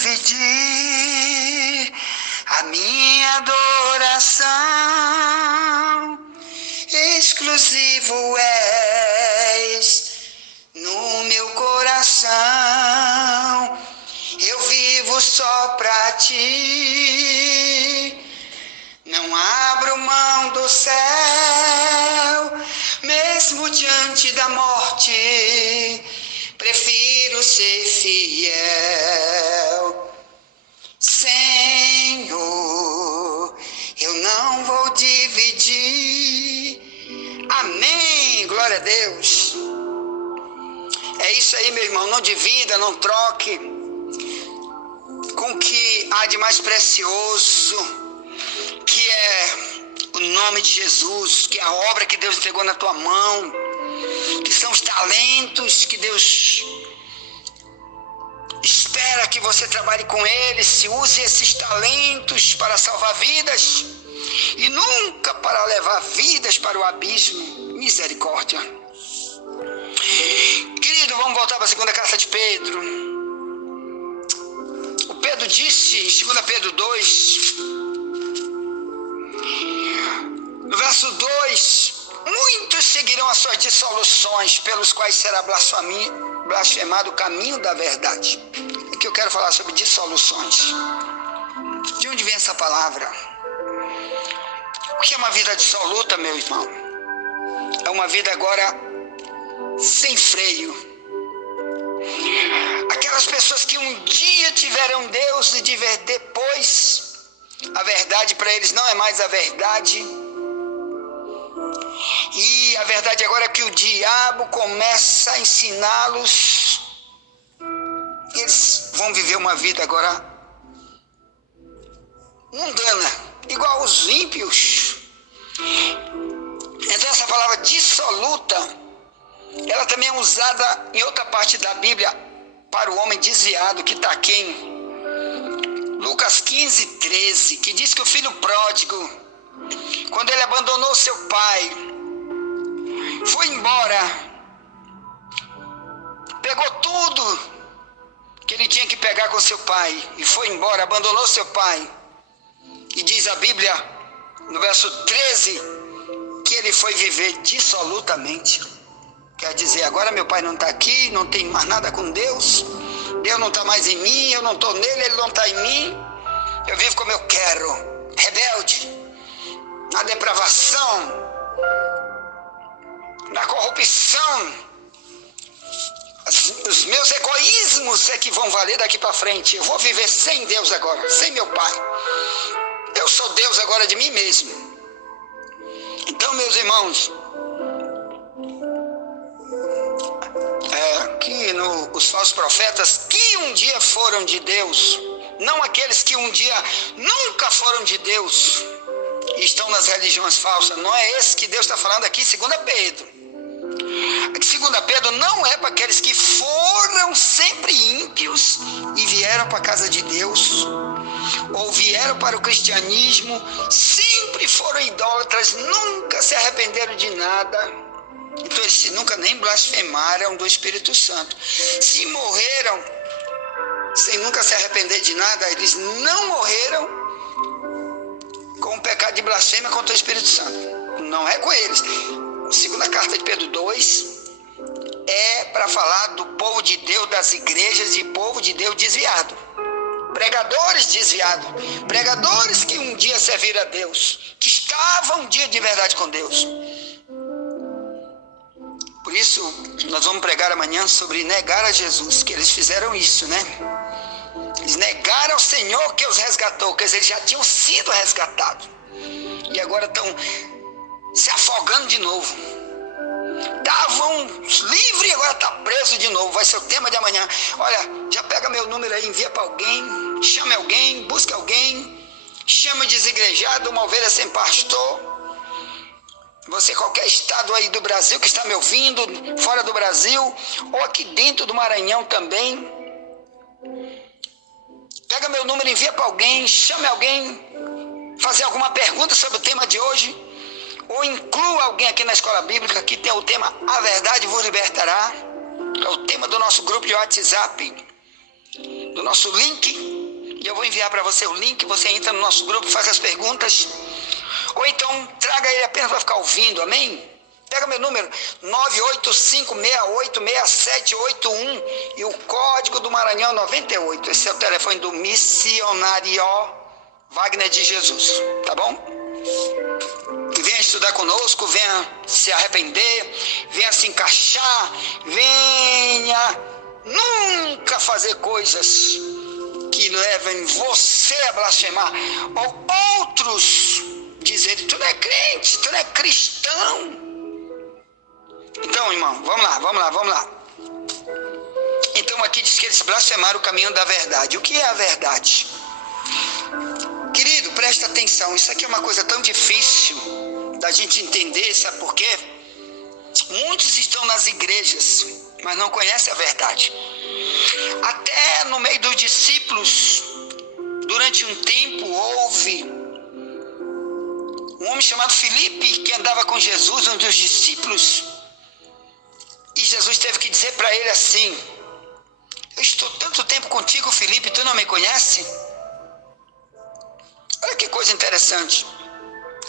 dividir a minha adoração. Exclusivo és no meu coração. Eu vivo só pra ti. Não abro mão do céu, mesmo diante da morte. Prefiro ser fiel. Senhor, eu não vou dividir. Amém, glória a Deus. É isso aí, meu irmão, não divida, não troque com o que há de mais precioso, que é o nome de Jesus, que é a obra que Deus entregou na tua mão, que são os talentos que Deus espera que você trabalhe com eles, se use esses talentos para salvar vidas e nunca para levar vidas para o abismo. Misericórdia. Querido, vamos voltar para a segunda carta de Pedro. O Pedro disse em 2 Pedro 2, no verso 2, muitos seguirão as suas dissoluções, pelos quais será blasfemado o caminho da verdade. Aqui eu quero falar sobre dissoluções. De onde vem essa palavra? O que é uma vida dissoluta, meu irmão? É uma vida agora sem freio. Aquelas pessoas que um dia tiveram Deus e depois a verdade para eles não é mais a verdade. E a verdade agora é que o diabo começa a ensiná-los. Eles vão viver uma vida agora mundana, igual os ímpios. Então essa palavra dissoluta, ela também é usada em outra parte da Bíblia para o homem desviado, que está aqui em Lucas 15, 13, que diz que o filho pródigo, quando ele abandonou seu pai, foi embora, pegou tudo que ele tinha que pegar com seu pai e foi embora, abandonou seu pai. E diz a Bíblia, no verso 13, que ele foi viver dissolutamente. Quer dizer, agora meu pai não está aqui, não tem mais nada com Deus, Deus não está mais em mim, eu não estou nele, ele não está em mim, eu vivo como eu quero, rebelde, na depravação, na corrupção. Os meus egoísmos é que vão valer daqui para frente. Eu vou viver sem Deus agora, sem meu pai. Eu sou Deus agora de mim mesmo. Então, meus irmãos, aqui os falsos profetas que um dia foram de Deus, não aqueles que um dia nunca foram de Deus e estão nas religiões falsas, não é esse que Deus está falando aqui, 2 Pedro. 2 Pedro não é para aqueles que foram sempre ímpios e vieram para a casa de Deus, ou vieram para o cristianismo, sempre foram idólatras, nunca se arrependeram de nada. Então eles nunca nem blasfemaram do Espírito Santo. Se morreram sem nunca se arrepender de nada, eles não morreram com o pecado de blasfêmia contra o Espírito Santo. Não é com eles. Segunda carta de Pedro 2 é para falar do povo de Deus, das igrejas e povo de Deus desviado. Pregadores desviados, pregadores que um dia serviram a Deus, que estavam um dia de verdade com Deus. Por isso, nós vamos pregar amanhã sobre negar a Jesus, que eles fizeram isso, né? Eles negaram ao Senhor que os resgatou, quer dizer, eles já tinham sido resgatados. E agora estão se afogando de novo. Estavam livres e agora está preso de novo. Vai ser o tema de amanhã. Olha, já pega meu número aí, envia para alguém, chame alguém, busca alguém, chama desigrejado, uma ovelha sem pastor. Você, qualquer estado aí do Brasil que está me ouvindo, fora do Brasil, ou aqui dentro do Maranhão também, pega meu número, envia para alguém, chame alguém, fazer alguma pergunta sobre o tema de hoje, ou inclua alguém aqui na escola bíblica, que tem o tema A Verdade Vos Libertará, é o tema do nosso grupo de WhatsApp. do nosso link, e eu vou enviar para você o link, você entra no nosso grupo, faz as perguntas, ou então traga ele apenas para ficar ouvindo, amém? Pega meu número, 985686781 e o código do Maranhão 98. Esse é o telefone do missionário Wagner de Jesus, tá bom? E venha estudar conosco, venha se arrepender, venha se encaixar, venha nunca fazer coisas que levem você a blasfemar, ou outros dizerem, tu não é crente, tu não é cristão. Então, irmão, vamos lá. Então aqui diz que eles blasfemaram o caminho da verdade. O que é a verdade? Querido, presta atenção, isso aqui é uma coisa tão difícil da gente entender, sabe por quê? Muitos estão nas igrejas, mas não conhecem a verdade. Até no meio dos discípulos, durante um tempo, houve um homem chamado Filipe, que andava com Jesus, um dos discípulos, e Jesus teve que dizer para ele assim, eu estou tanto tempo contigo, Filipe, tu não me conhece? Olha que coisa interessante.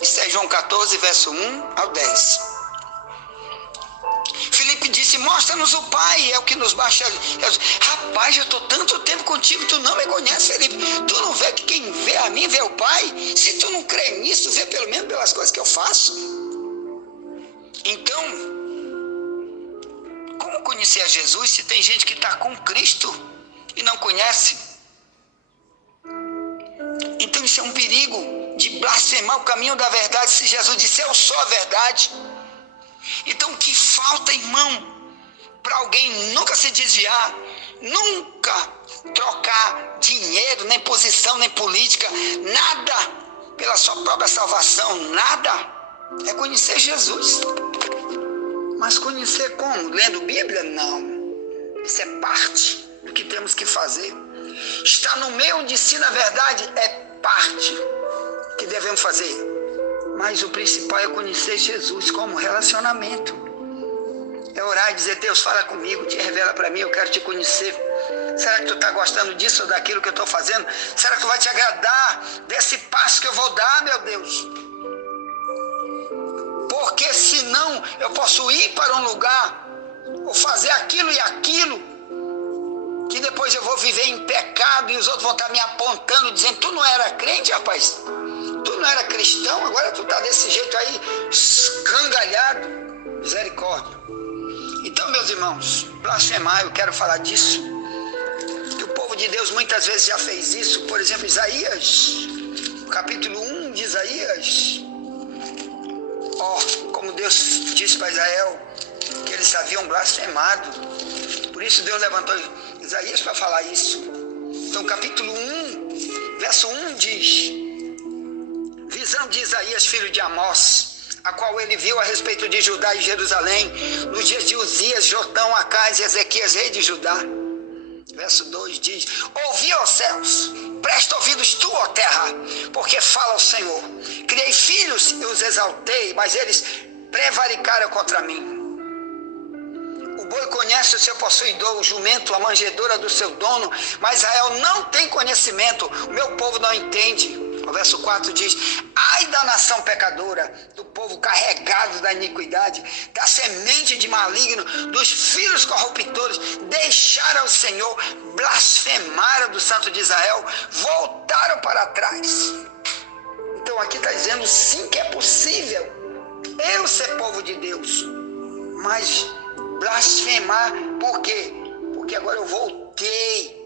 Isso é João 14, verso 1 ao 10. Filipe disse, mostra-nos o Pai, é o que nos baixa. Rapaz, eu estou tanto tempo contigo, tu não me conhece, Filipe. Tu não vê que quem vê a mim vê o Pai? Se tu não crê nisso, vê pelo menos pelas coisas que eu faço. Então, como conhecer a Jesus se tem gente que está com Cristo e não conhece? Então isso é um perigo de blasfemar o caminho da verdade, se Jesus disse, eu sou a verdade. Então o que falta, irmão, para alguém nunca se desviar, nunca trocar dinheiro, nem posição, nem política, nada pela sua própria salvação, nada, é conhecer Jesus. Mas conhecer como? Lendo Bíblia? Não. Isso é parte do que temos que fazer. Estar no meio onde ensina a verdade é parte que devemos fazer. Mas o principal é conhecer Jesus como relacionamento. É orar e dizer, Deus, fala comigo, te revela para mim, eu quero te conhecer. Será que tu está gostando disso ou daquilo que eu estou fazendo? Será que tu vai te agradar desse passo que eu vou dar, meu Deus? Porque senão eu posso ir para um lugar, ou fazer aquilo e aquilo, que depois eu vou viver em pecado e os outros vão estar me apontando, dizendo, tu não era crente, rapaz? Tu não era cristão, agora tu está desse jeito aí, escangalhado. Misericórdia. Então, meus irmãos, blasfemar, eu quero falar disso, que o povo de Deus muitas vezes já fez isso. Por exemplo, Isaías, capítulo 1 de Isaías, como Deus disse para Israel, que eles haviam blasfemado. Por isso Deus levantou Isaías para falar isso. Então, capítulo 1, verso 1 diz, visão de Isaías, filho de Amós, a qual ele viu a respeito de Judá e Jerusalém, nos dias de Uzias, Jotão, Acais e Ezequias, rei de Judá. Verso 2 diz, ouvi, ó céus, presta ouvidos tu, ó terra, porque fala o Senhor. Criei filhos e os exaltei, mas eles prevaricaram contra mim. O boi conhece o seu possuidor, o jumento, a manjedoura do seu dono, mas Israel não tem conhecimento, o meu povo não entende. O verso 4 diz, ai da nação pecadora, do povo carregado da iniquidade, da semente de maligno, dos filhos corruptores, deixaram o Senhor, blasfemaram do Santo de Israel, voltaram para trás. Então aqui está dizendo sim que é possível eu ser povo de Deus, mas blasfemar, por quê? Porque agora eu voltei.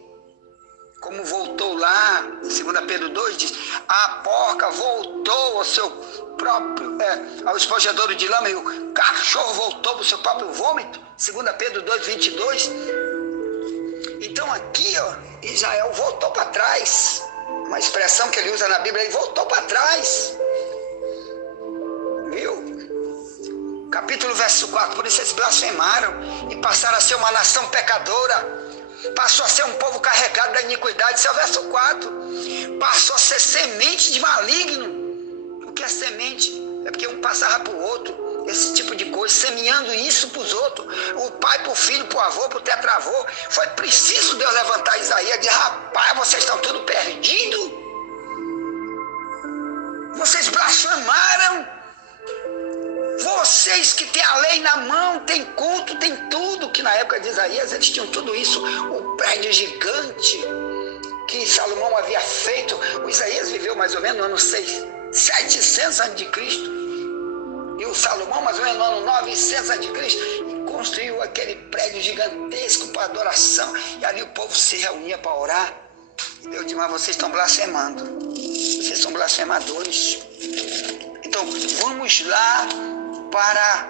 Como voltou lá, 2 Pedro 2 diz, a porca voltou ao seu próprio, ao esponjadouro de lama, e o cachorro voltou para o seu próprio vômito, 2 Pedro 2, 22. Então aqui, Israel voltou para trás, uma expressão que ele usa na Bíblia, ele voltou para trás, viu? Capítulo verso 4, por isso eles blasfemaram e passaram a ser uma nação pecadora, passou a ser um povo carregado da iniquidade. Esse é o verso 4. Passou a ser semente de maligno. O que é semente? É porque um passava para o outro. esse tipo de coisa, semeando isso para os outros, o pai para o filho, para o avô, para o tetravô. Foi preciso Deus levantar Isaías e dizer: rapaz, vocês estão tudo perdidos, vocês blasfemaram, vocês que têm a lei na mão, tem culto, tem tudo, que na época de Isaías eles tinham tudo isso, o prédio gigante que Salomão havia feito. O Isaías viveu mais ou menos no ano 700 a.C., e o Salomão mais ou menos no ano 900 a.C., e construiu aquele prédio gigantesco para adoração, e ali o povo se reunia para orar. E Deus disse: mas vocês estão blasfemando, vocês são blasfemadores. Então vamos lá para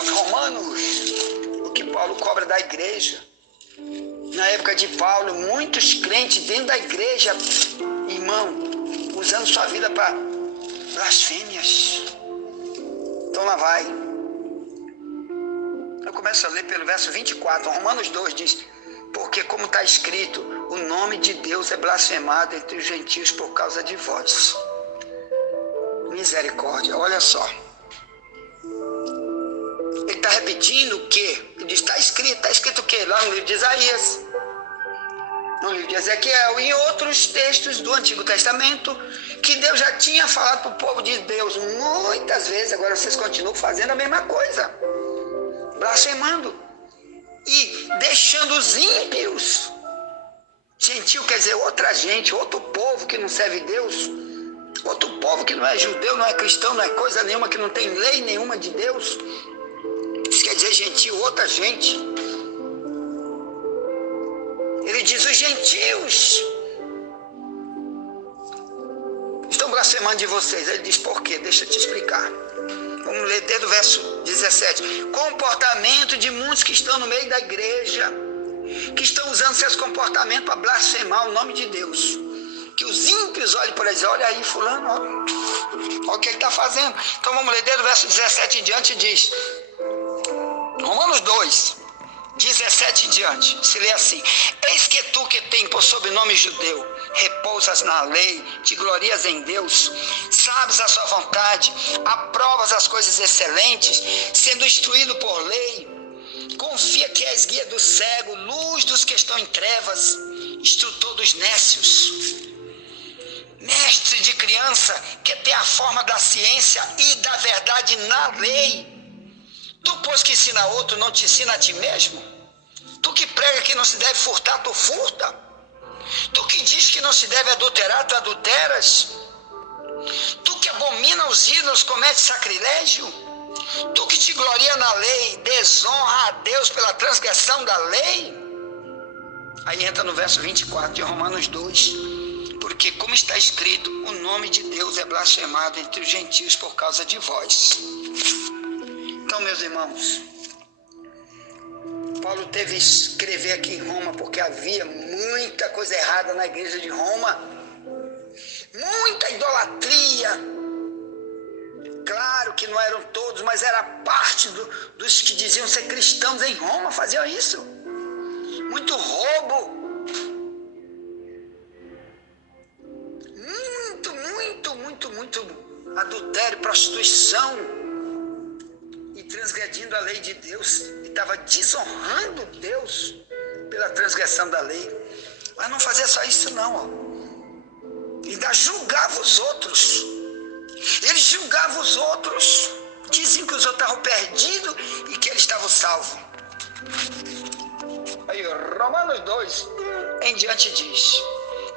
os Romanos, o que Paulo cobra da igreja. Na época de Paulo, muitos crentes dentro da igreja, irmão, usando sua vida para blasfêmias. Então lá vai. Eu começo a ler pelo verso 24. Romanos 2 diz: porque como está escrito, o nome de Deus é blasfemado entre os gentios por causa de vós. Misericórdia, olha só. Ele está repetindo o quê? Ele diz: está escrito o quê? Lá no livro de Isaías, no livro de Ezequiel e em outros textos do Antigo Testamento, que Deus já tinha falado para o povo de Deus muitas vezes. Agora vocês continuam fazendo a mesma coisa, blasfemando e deixando os ímpios. Gentil quer dizer outra gente, outro povo que não serve Deus, outro povo que não é judeu, não é cristão, não é coisa nenhuma, que não tem lei nenhuma de Deus. Isso quer dizer gentil, outra gente. Ele diz: os gentios estão blasfemando de vocês. Ele diz: por quê? Deixa eu te explicar. Vamos ler desde o verso 17. Comportamento de muitos que estão no meio da igreja, que estão usando seus comportamentos para blasfemar o nome de Deus. Que os ímpios olhem para eles: olha aí fulano, olha o que ele está fazendo. Então vamos ler desde o verso 17 em diante. Diz, Romanos 2, 17 em diante, se lê assim: eis que tu que tem por sobrenome judeu, repousas na lei, te glorias em Deus, sabes a sua vontade, aprovas as coisas excelentes, sendo instruído por lei, confia que és guia do cego, luz dos que estão em trevas, instrutor dos nécios, mestre de criança, que tem a forma da ciência e da verdade na lei. Tu, pois, que ensina outro, não te ensina a ti mesmo? Tu que prega que não se deve furtar, tu furta? Tu que diz que não se deve adulterar, tu adulteras? Tu que abomina os ídolos, comete sacrilégio? Tu que te gloria na lei, desonra a Deus pela transgressão da lei? Aí entra no verso 24 de Romanos 2. Porque como está escrito, o nome de Deus é blasfemado entre os gentios por causa de vós. Então, meus irmãos, Paulo teve que escrever aqui em Roma porque havia muita coisa errada na igreja de Roma, muita idolatria. Claro que não eram todos, mas era parte dos que diziam ser cristãos em Roma, faziam isso. Muito roubo, muito adultério, prostituição, e transgredindo a lei de Deus, e estava desonrando Deus pela transgressão da lei. Mas não fazia só isso não, ó. Ainda julgava os outros. Eles julgavam os outros, diziam que os outros estavam perdidos e que eles estavam salvos. Aí Romanos 2 em diante diz: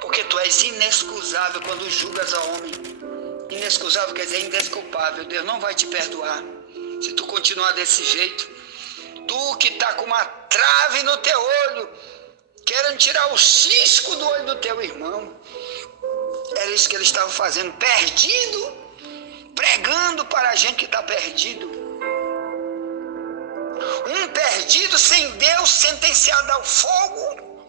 porque tu és inexcusável quando julgas a homem. Inexcusável quer dizer indesculpável. Deus não vai te perdoar se tu continuar desse jeito. Tu que está com uma trave no teu olho, querendo tirar o cisco do olho do teu irmão. Era isso que eles estavam fazendo, perdido, pregando para a gente que está perdido. Um perdido sem Deus, sentenciado ao fogo,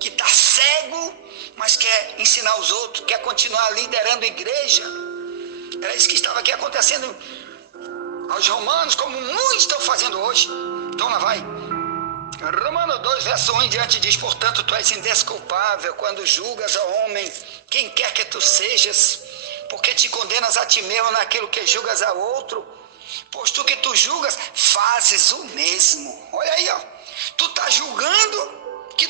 que está cego, mas quer ensinar os outros, quer continuar liderando a igreja. Era isso que estava aqui acontecendo aos romanos, como muitos estão fazendo hoje. Então lá vai. Romanos 2, verso 1 em diante diz: portanto, tu és indesculpável quando julgas ao homem, quem quer que tu sejas, porque te condenas a ti mesmo naquilo que julgas a outro. posto que tu julgas, fazes o mesmo. Olha aí, ó. Tu tá julgando que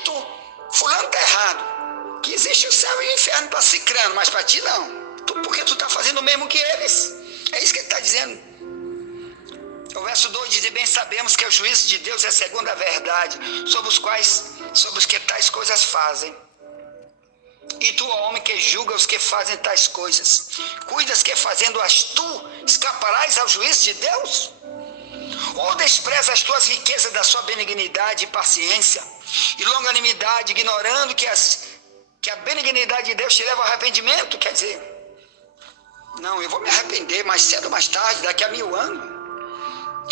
fulano tá errado, que existe o céu e o inferno para Cicrano, mas para ti não. Porque tu tá fazendo o mesmo que eles. É isso que ele está dizendo. O verso 2 diz: e bem sabemos que o juízo de Deus é segundo a verdade, sobre os que tais coisas fazem. E tu, ó homem, que julga os que fazem tais coisas, cuidas que fazendo-as tu, escaparás ao juízo de Deus? Ou desprezas as tuas riquezas da sua benignidade e paciência, e longanimidade, ignorando que a benignidade de Deus te leva ao arrependimento? Quer dizer, não, eu vou me arrepender mais cedo ou mais tarde, daqui a 1000 anos.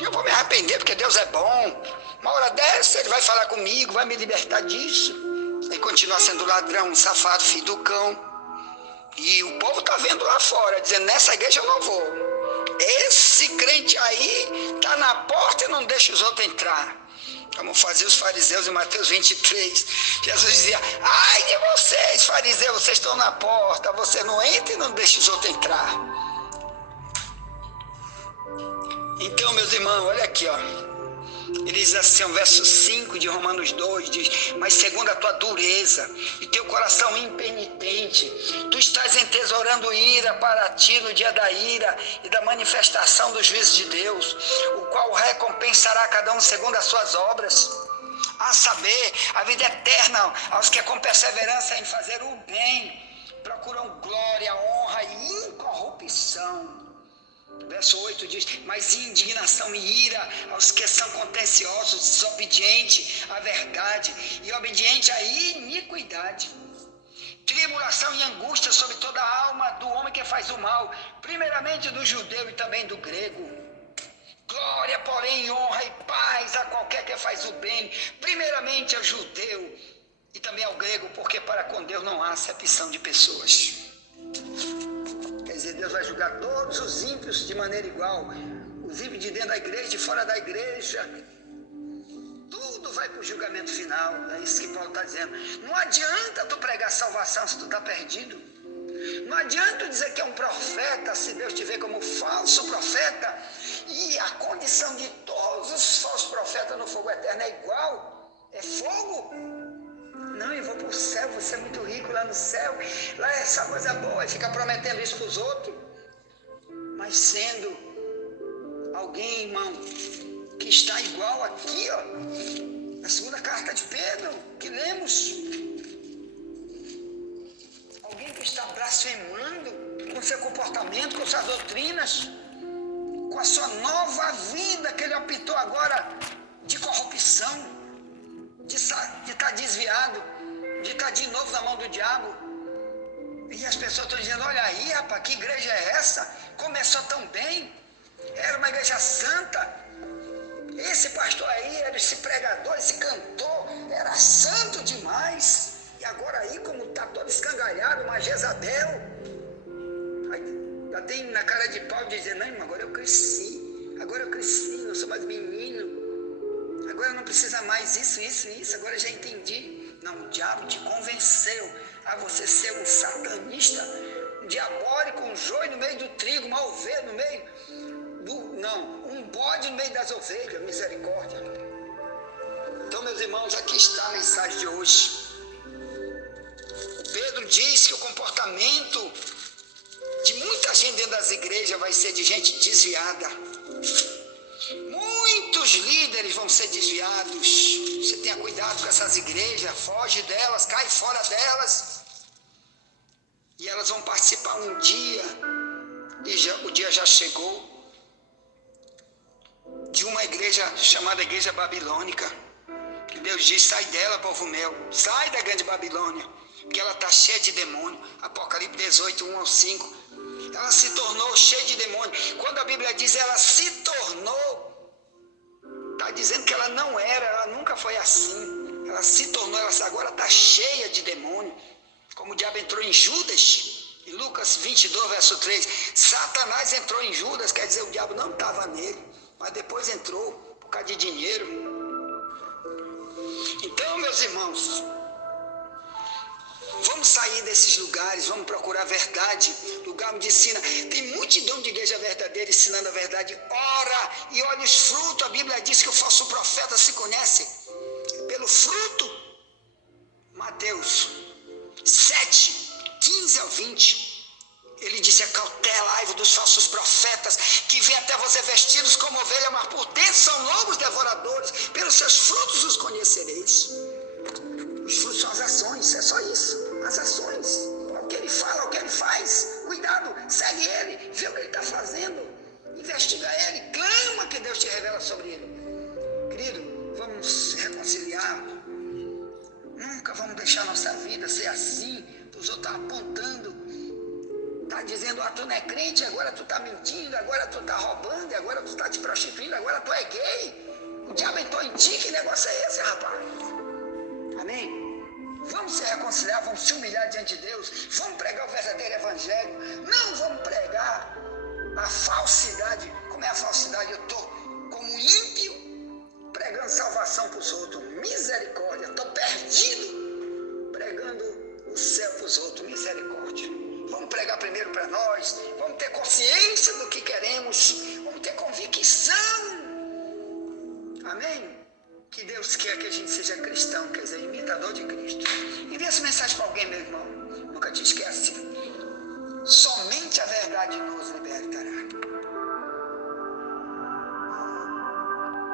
Eu vou me arrepender porque Deus é bom. Uma hora dessa ele vai falar comigo, vai me libertar disso. Aí continua sendo ladrão, safado, filho do cão. E o povo está vendo lá fora, dizendo: nessa igreja eu não vou. Esse crente aí está na porta e não deixa os outros entrar. Como faziam os fariseus em Mateus 23. Jesus dizia: ai de vocês, fariseus, vocês estão na porta, você não entra e não deixa os outros entrar. Então, meus irmãos, olha aqui, ó. Ele diz assim, o verso 5 de Romanos 2, diz: mas segundo a tua dureza e teu coração impenitente, tu estás entesourando ira para ti no dia da ira e da manifestação do juízo de Deus, o qual recompensará cada um segundo as suas obras. A saber, a vida eterna aos que com perseverança em fazer o bem procuram glória, honra e incorrupção. Verso 8 diz: mas indignação e ira aos que são contenciosos, desobedientes à verdade e obedientes à iniquidade. Tribulação e angústia sobre toda a alma do homem que faz o mal, primeiramente do judeu e também do grego. Glória, porém, honra e paz a qualquer que faz o bem, primeiramente ao judeu e também ao grego, porque para com Deus não há acepção de pessoas. Quer dizer, Deus vai julgar todos os ímpios de maneira igual. Os ímpios de dentro da igreja, de fora da igreja. Tudo vai para o julgamento final. É isso que Paulo está dizendo. Não adianta tu pregar salvação se tu está perdido. Não adianta tu dizer que é um profeta, se Deus te vê como falso profeta. E a condição de todos os falsos profetas no fogo eterno é igual. É fogo. Não, eu vou para o céu, você é muito rico lá no céu, lá é essa coisa boa, e fica prometendo isso para os outros. Mas sendo alguém, irmão, que está igual aqui, ó, na segunda carta de Pedro, que lemos. Alguém que está blasfemando com seu comportamento, com suas doutrinas, com a sua nova vida que ele optou agora de corrupção. De estar desviado, de estar de novo na mão do diabo. E as pessoas estão dizendo: olha aí, rapaz, que igreja é essa? Começou tão bem, era uma igreja santa. Esse pastor aí, era esse pregador, esse cantor, era santo demais. E agora aí, como está todo escangalhado, uma Jezabel. Aí, já tem na cara de pau dizendo: não, irmão, agora eu cresci, não sou mais menino. Agora não precisa mais isso, agora já entendi. Não, o diabo te convenceu a você ser um satanista, um diabólico, um joio no meio do trigo, uma ovelha no meio um bode no meio das ovelhas, misericórdia. Então, meus irmãos, aqui está a mensagem de hoje. Pedro diz que o comportamento de muita gente dentro das igrejas vai ser de gente desviada. Muitos líderes vão ser desviados. Você tenha cuidado com essas igrejas, foge delas, cai fora delas. E elas vão participar um dia, o dia já chegou, de uma igreja chamada Igreja Babilônica. Que Deus diz: sai dela, povo meu, sai da grande Babilônia, porque ela está cheia de demônio. Apocalipse 18, 1 ao 5. Ela se tornou cheia de demônio. Quando a Bíblia diz ela se tornou, está dizendo que ela não era, ela nunca foi assim. Ela se tornou, ela agora está cheia de demônio. Como o diabo entrou em Judas, em Lucas 22, verso 3. Satanás entrou em Judas, quer dizer, o diabo não estava nele, mas depois entrou por causa de dinheiro. Então, meus irmãos, vamos sair desses lugares, vamos procurar a verdade, lugar onde ensina. Tem muitos multidão de igreja verdadeira ensinando a verdade. Ora e olha os frutos. A Bíblia diz que o falso profeta se conhece pelo fruto. Mateus 7:15-20. Ele disse: acautelai-vos dos falsos profetas, que vêm até você vestidos como ovelha, mas por dentro são lobos devoradores. Pelos seus frutos os conhecereis. Os frutos são as ações, é só isso. As ações. O que ele fala, o que ele faz. Cuidado, segue ele, vê o que ele está fazendo. Investiga ele, clama que Deus te revela sobre ele. Querido, vamos se reconciliar. Nunca vamos deixar nossa vida ser assim. Os outros estão apontando. Está dizendo, tu não é crente, agora tu está mentindo, agora tu está roubando, agora tu está te prostituindo, agora tu é gay. O diabo entrou em ti, que negócio é esse, rapaz? Amém? Vamos se reconciliar, vamos se humilhar diante de Deus, vamos pregar o verdadeiro evangelho, não vamos pregar a falsidade. Como é a falsidade? Eu estou como ímpio pregando salvação para os outros, misericórdia, estou perdido pregando o céu para os outros, misericórdia. Vamos pregar primeiro para nós, vamos ter consciência do que queremos, vamos ter convicção. Amém? Que Deus quer que a gente seja cristão, quer dizer, imitador de Cristo. Envia essa mensagem para alguém, meu irmão. Nunca te esquece. Somente a verdade nos libertará.